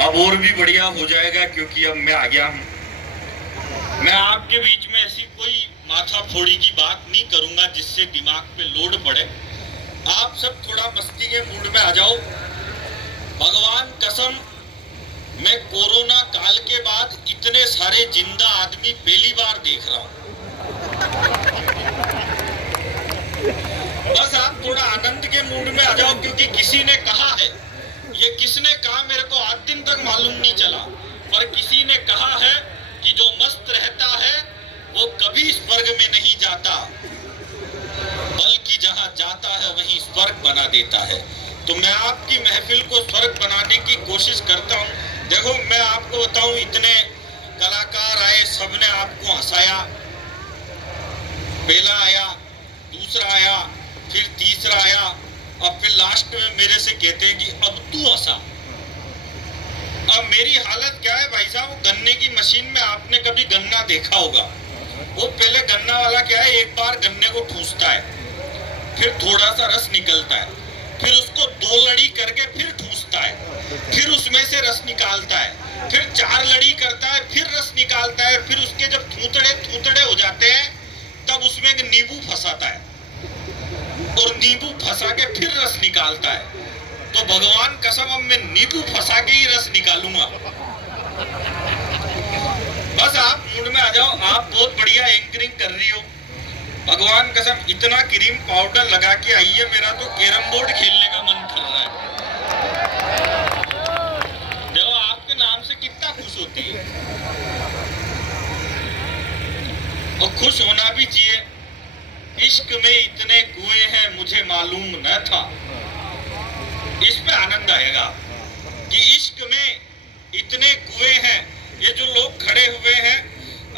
अब और भी बढ़िया हो जाएगा क्योंकि अब मैं आ गया हूं। मैं आपके बीच में ऐसी कोई माथा फोड़ी की बात नहीं करूंगा जिससे दिमाग पे लोड पड़े। आप सब थोड़ा मस्ती के मूड में आ जाओ। भगवान कसम, मैं कोरोना काल के बाद इतने सारे जिंदा आदमी पहली बार देख रहा हूं। बस आप थोड़ा आनंद के मूड में आ जाओ क्योंकि किसी ने कहा है, ये किसने कहा मेरे को आज दिन तक मालूम नहीं चला, पर किसी ने कहा है कि जो मस्त रहता है वो कभी स्वर्ग में नहीं जाता, बल्कि जहां जाता है वहीं स्वर्ग बना देता है। तो मैं आपकी महफिल को स्वर्ग बनाने की कोशिश करता हूं। देखो मैं आपको बताऊं, इतने कलाकार आए, सबने आपको हंसाया। पहला आया, दूसरा आया, फिर तीसरा आया, अब फिर लास्ट में मेरे से कहते हैं कि अब तू हंसा। अब मेरी हालत क्या है भाई साहब, गन्ने की मशीन में आपने कभी गन्ना देखा होगा। वो पहले गन्ना वाला क्या है, एक बार गन्ने को ठूसता है, फिर थोड़ा सा रस निकलता है, फिर उसको दो लड़ी करके फिर ठूसता है, फिर उसमें से रस निकालता है, फिर चार लड़ी करता है, फिर रस निकालता है, फिर उसके जब थूथड़े हो जाते हैं तब उसमें एक नींबू फंसाता है और नींबू फंसा के फिर रस निकालता है। तो भगवान कसम अब मैं नींबू फंसा के ही रस निकालूंगा। बस आप मूड में आ जाओ। आप बहुत बढ़िया एंकरिंग कर रही हो। भगवान कसम इतना क्रीम पाउडर लगा के आई है, मेरा तो कैरम बोर्ड खेलने का मन कर रहा है। देखो आपके नाम से कितना खुश होती है, और खुश होना भी चाहिए। इश्क में इतने कुएं हैं मुझे मालूम न था। इस पे आनंद आएगा कि इश्क में इतने कुएं हैं। ये जो लोग खड़े हुए हैं,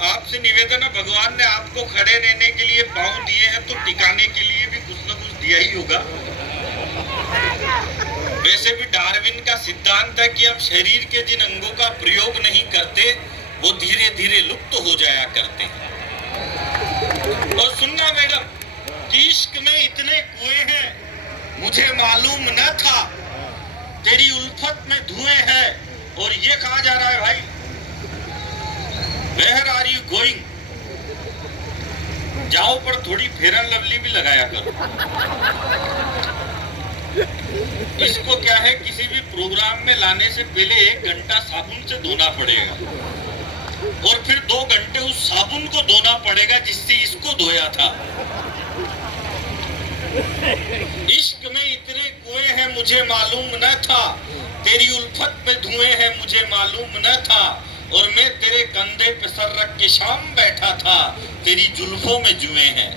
आपसे निवेदन है, भगवान ने आपको खड़े रहने के लिए पांव दिए हैं तो टिकाने के लिए भी कुछ न कुछ दिया ही होगा। वैसे भी डार्विन का सिद्धांत है कि हम शरीर के जिन अंगों का प्रयोग नहीं करते वो धीरे धीरे लुप्त हो जाया करते हैं। और सुनना मैडम कि इश्क में इतने कुएं हैं मुझे मालूम न था, तेरी उल्फत में धुएं हैं। और ये कहा जा रहा है भाई, वेयर आर यू गोइंग, जाओ पर थोड़ी फेयर एंड लवली भी लगाया करो। इसको क्या है, किसी भी प्रोग्राम में लाने से पहले 1 घंटा साबुन से धोना पड़ेगा और फिर 2 घंटे उस साबुन को धोना पड़ेगा जिससे इसको धोया था। इश्क में इतने कुएं हैं मुझे मालूम न था, तेरी उल्फत में धुएं हैं मुझे मालूम न था, और मैं तेरे कंधे पे सर रख के शाम बैठा था, तेरी जुल्फों में जुएं हैं।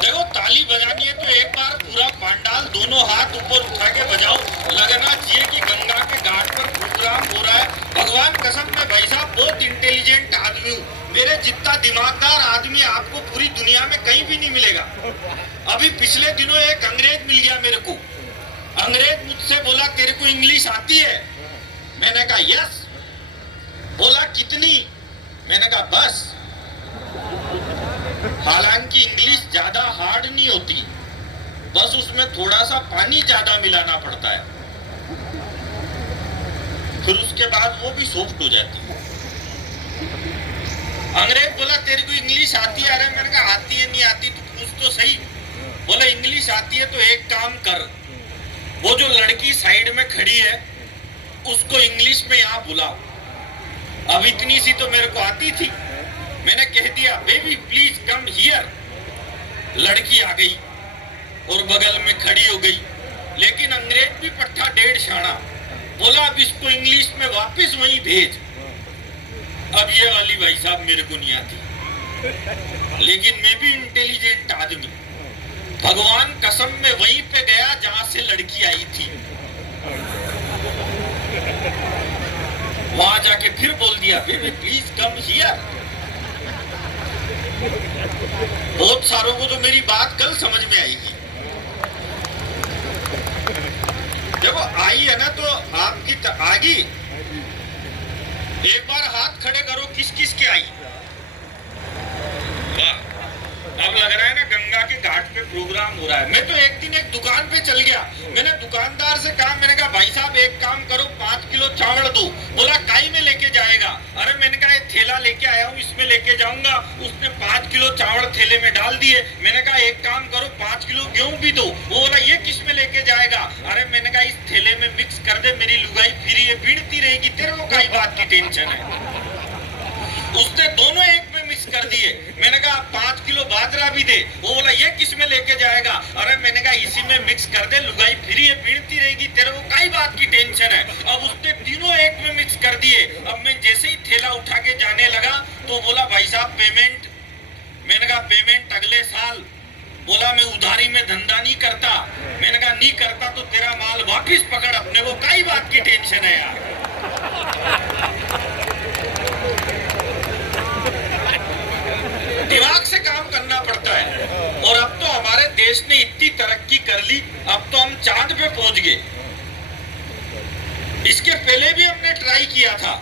देखो ताली बजानी है तो एक बार पूरा पांडाल दोनों हाथ ऊपर उठा के बजाओ। लगना चाहिए कि गंगा के घाट पर प्रोग्राम हो रहा है। भगवान कसम में भाई साहब बहुत इंटेलिजेंट आदमी हूँ। मेरे जितना दिमागदार आदमी आपको पूरी दुनिया में कहीं भी नहीं मिलेगा। अभी पिछले दिनों एक अंग्रेज मिल गया मेरे को। अंग्रेज मुझसे बोला तेरे को इंग्लिश आती है? मैंने कहा यस। बोला कितनी? मैंने कहा बस। हालांकि इंग्लिश ज्यादा हार्ड नहीं होती, बस उसमें थोड़ा सा पानी ज्यादा मिलाना पड़ता है, फिर उसके बाद वो भी सॉफ्ट हो जाती है। अंग्रेज बोला तेरे को इंग्लिश आती है? अरे मैंने कहा आती है नहीं आती तो पूछ तो सही। बोला इंग्लिश आती है तो एक काम कर, वो जो लड़की साइड में खड़ी है उसको इंग्लिश में यहाँ बुलाओ। अब इतनी सी तो मेरे को आती थी, मैंने कह दिया बेबी प्लीज कम हियर। लड़की आ गई और बगल में खड़ी हो गई, लेकिन अंग्रेज भी पट्टा 1.5 शाना। बोला अब इसको इंग्लिश में वापस वहीं भेज। अब ये वाली भाई साहब मेरे को नहीं आती, लेकिन मैं भी इंटेलिजेंट आदमी। भगवान कसम में वहीं पे गया जहां से लड़की आई थी, वहां जाके फिर बोल दिया बेबी प्लीज कम हियर। बहुत सारों को तो मेरी बात कल समझ में आएगी। देखो आई है ना तो आपकी आगी। एक बार हाथ खड़े करो, किस किस के आई? अब लग रहा है ना गंगा के घाट पे प्रोग्राम हो रहा है। मैं तो एक दिन एक दुकान पे चल गया, मैंने दुकानदार से कहा, मैंने कहा किलो चावल दो। बोला काई में लेके जाएगा? अरे मैंने कहा थैला लेके आया हूँ, इसमें लेके जाऊंगा। उसने 5 किलो चावल थैले में डाल दिए। मैंने कहा एक काम करो 5 किलो गेहूं भी दो। वो बोला ये किस में लेके जाएगा? अरे मैंने कहा इस थैले में मिक्स कर दे, मेरी लुगाई फिर ये बीड़ती रहेगी, तेरे को काई बात की टेंशन है? उसने दोनों एक में मिक्स कर दिए। मैंने कहा 5 किलो बाजरा भी दे। वो बोला ये किस में लेके जाएगा? अरे मैंने कहा इसी में मिक्स कर दे, लुगाई फिर ये बीड़ती रहेगी, तेरे को काई बात की टेंशन है? अब उसने तीनों एक में मिक्स कर दिए। अब मैं जैसे ही थैला उठा के जाने लगा तो बोला भाई साहब पेमेंट। मैंने कहा पेमेंट अगले साल। बोला मैं उधारी में धंधा नहीं करता। मैंने कहा नहीं करता तो तेरा माल वापिस पकड़, अपने को काई बात की टेंशन है यार? दिमाग से काम करना पड़ता है। और अब तो हमारे देश ने इतनी तरक्की कर ली, अब तो हम चांद पे पहुंच गए। इसके पहले भी हमने ट्राई किया था,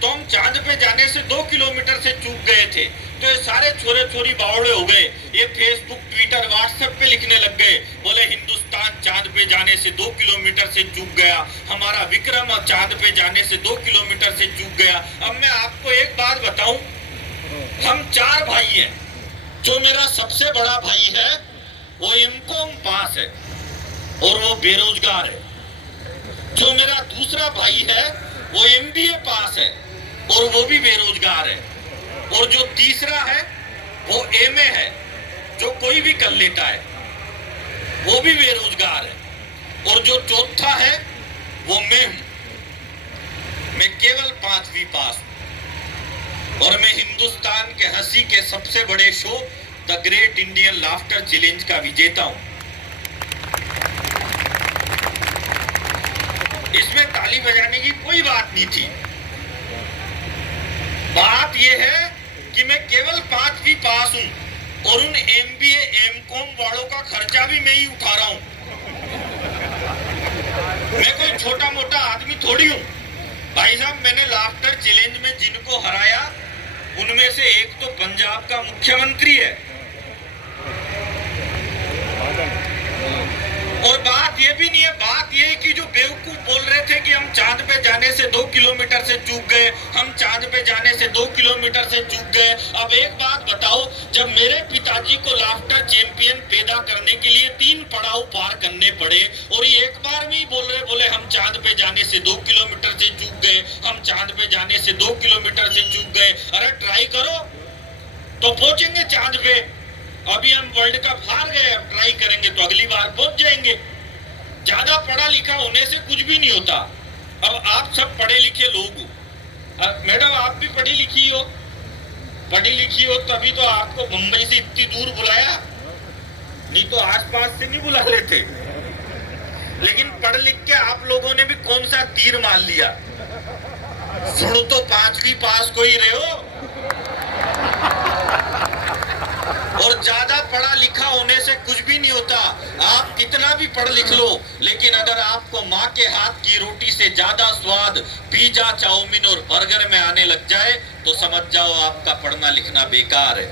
तो हम चांद पे जाने से 2 किलोमीटर से चूक गए थे। तो ये सारे छोरे छोरी बावड़े हो गए। ये फेसबुक, ट्विटर, व्हाट्सएप पे लिखने लग गए, बोले हिंदुस्तान चांद पे जाने से 2 किलोमीटर से चूक गया, हमारा विक्रम चांद पे जाने से 2 किलोमीटर से चूक गया। अब मैं आपको एक बात बताऊं, हम 4 भाई हैं। जो मेरा सबसे बड़ा भाई है वो एमकॉम पास है और वो बेरोजगार है। जो मेरा दूसरा भाई है वो एमबीए पास है और वो भी बेरोजगार है। और जो तीसरा है वो एमए है, जो कोई भी कर लेता है, वो भी बेरोजगार है। और जो चौथा है वो मैं हूं। मैं केवल 5वीं पास हूं। और मैं हिंदुस्तान के हंसी के सबसे बड़े show the great Indian laughter challenge का विजेता हूं। इसमें ताली बजाने की कोई बात नहीं थी। बात यह है कि मैं केवल 5वीं पास हूं और उन एमबीए, एमकॉम वालों का खर्चा भी मैं ही उठा रहा हूं। मैं कोई छोटा मोटा आदमी थोड़ी हूं। भाई साहब, मैंने लाफ्टर चैलेंज में जिनको हराया उनमें से एक तो पंजाब का मुख्यमंत्री है। और बात ये भी नहीं है, बात ये है कि जो बेवकूफ बोल रहे थे कि हम चांद पे जाने से 2 किलोमीटर से चूक गए, हम चांद पे जाने से 2 किलोमीटर से चूक गए। अब एक बात बताओ, जब मेरे पिताजी को लाफ्टर चैंपियन पैदा करने के लिए 3 पड़ाव पार करने पड़े और ये एक बार में ही बोल रहे, बोले हम चांद पे जाने से 2 किलोमीटर से चूक गए, हम चांद पे जाने से 2 किलोमीटर से चूक गए। अरे ट्राई करो तो पहुंचेंगे चांद पे। अभी हम वर्ल्ड कप हार गए, अब ट्राई करेंगे तो अगली बार पहुंच जाएंगे। ज्यादा पढ़ा लिखा होने से कुछ भी नहीं होता। अब आप सब पढ़े लिखे लोग हो। मैडम आप भी पढ़ी लिखी हो, तभी तो आपको मुंबई से इतनी दूर बुलाया, नहीं तो आसपास से नहीं बुला लेते। लेकिन पढ़ लिख के आप लोगों ने भी कौन सा तीर मार लिया। सुनो तो 5वीं पास को ही रहे हो। और ज्यादा पढ़ा लिखा होने से कुछ भी नहीं होता। आप कितना भी पढ़ लिख लो, लेकिन अगर आपको माँ के हाथ की रोटी से ज्यादा स्वाद पिज्जा, चाउमीन और बर्गर में आने लग जाए तो समझ जाओ आपका पढ़ना लिखना बेकार है।